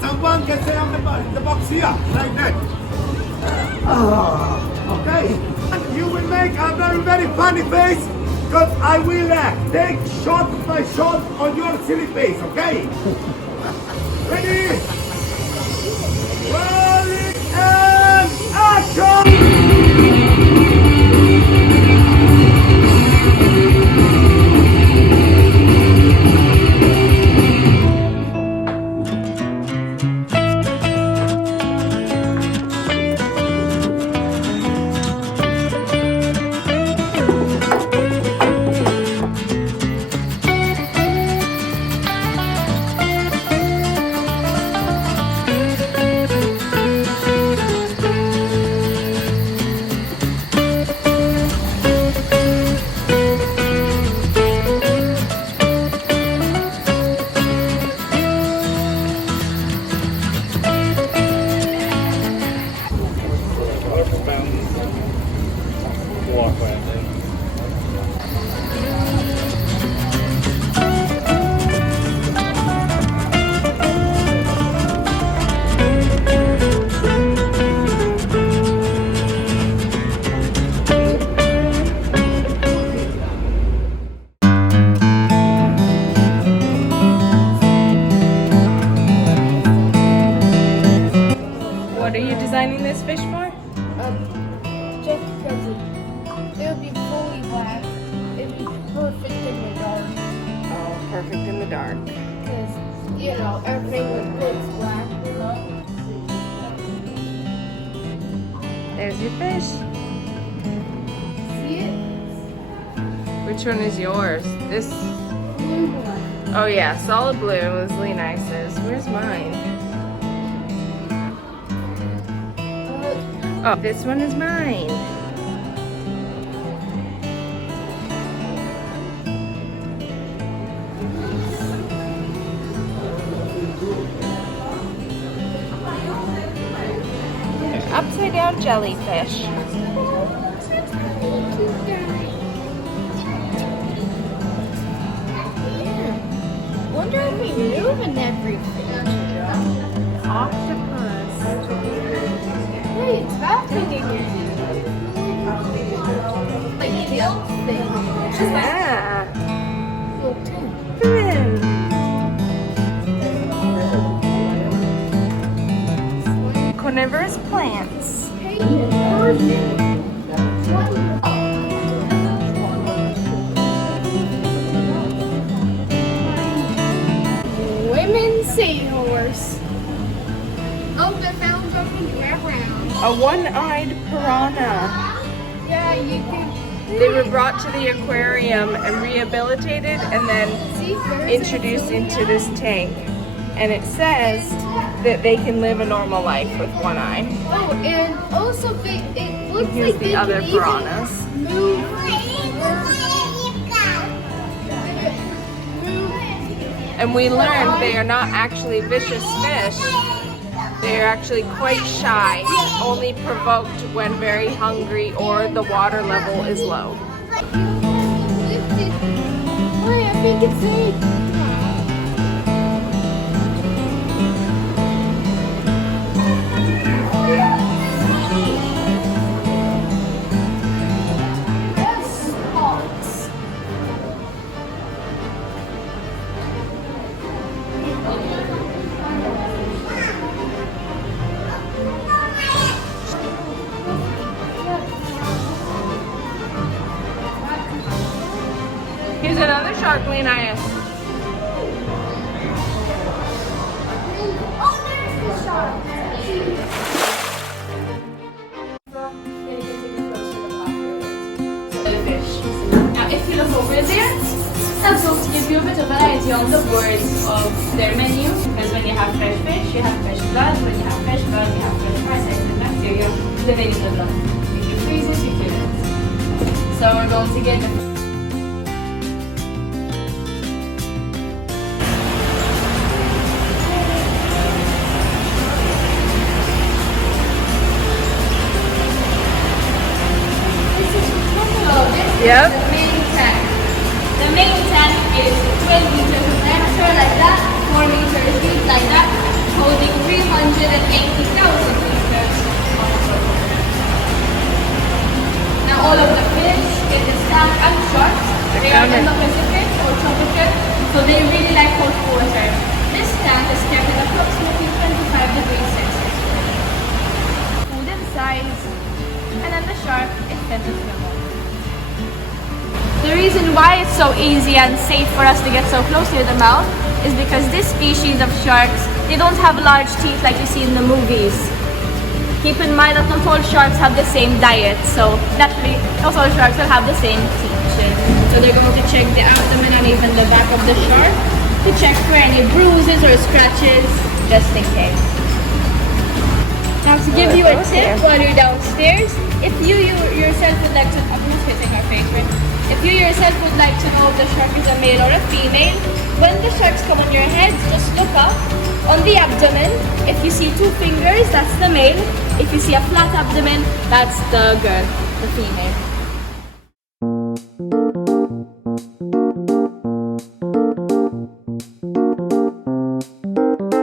Someone can stay on the box here, like that. Okay? And you will make a very, very funny face because I will take shot by shot on your silly face, okay? Ready? Rolling and action! What are you designing this fish for? Just because it would be fully black, it'd be perfect in the dark. Oh, perfect in the dark. Because, you know, everything would look black, you know? There's your fish. See it? Which one is yours? This? Blue one. Oh yeah, solid blue is Leonice's. Where's mine? Oh, this one is mine. Upside down jellyfish. Wonder if we move in everything. Octopus. Hey, it's fascinating. Like gill thing. Yeah. Look, too. Carnivorous plants. Hey, perfect. Women seahorse. Oh, they found something around. A one-eyed piranha. Yeah, you can. They were brought to the aquarium and rehabilitated and then See, there's introduced into this tank. And it says that they can live a normal life with one eye. Oh, and also it looks Here's like the they other can piranhas. even move. And we learned they are not actually vicious fish. They are actually quite shy, only provoked when very hungry or the water level is low. Wait, I think it's safe. Yes, hearts. Here's another shark, Leonice. Oh, there's the shark. Now, if you look over there, that's going to give you a bit of variety on the words of their menu. Because when you have fresh fish, you have fresh blood. When you have fresh blood, you have fresh parasites and bacteria living in the blood. If you freeze it, you kill it. So we're going to get the Yep. the main tank. The main tank is 12 meters of diameter like that, 4 meters deep like that. so easy and safe for us to get so close to the mouth is because this species of sharks, they don't have large teeth like you see in the movies. Keep in mind that not all sharks have the same diet, so naturally not all sharks will have the same teeth. So they're going to check the abdomen and even the back of the shark to check for any bruises or scratches, just in case. Now to give you a tip while you're downstairs, if you yourself would like to, I'm not hitting our face, right? If you yourself would like to know if the shark is a male or a female, when the sharks come on your head, just look up. On the abdomen, if you see 2 fingers, that's the male. If you see a flat abdomen, that's the girl, the female.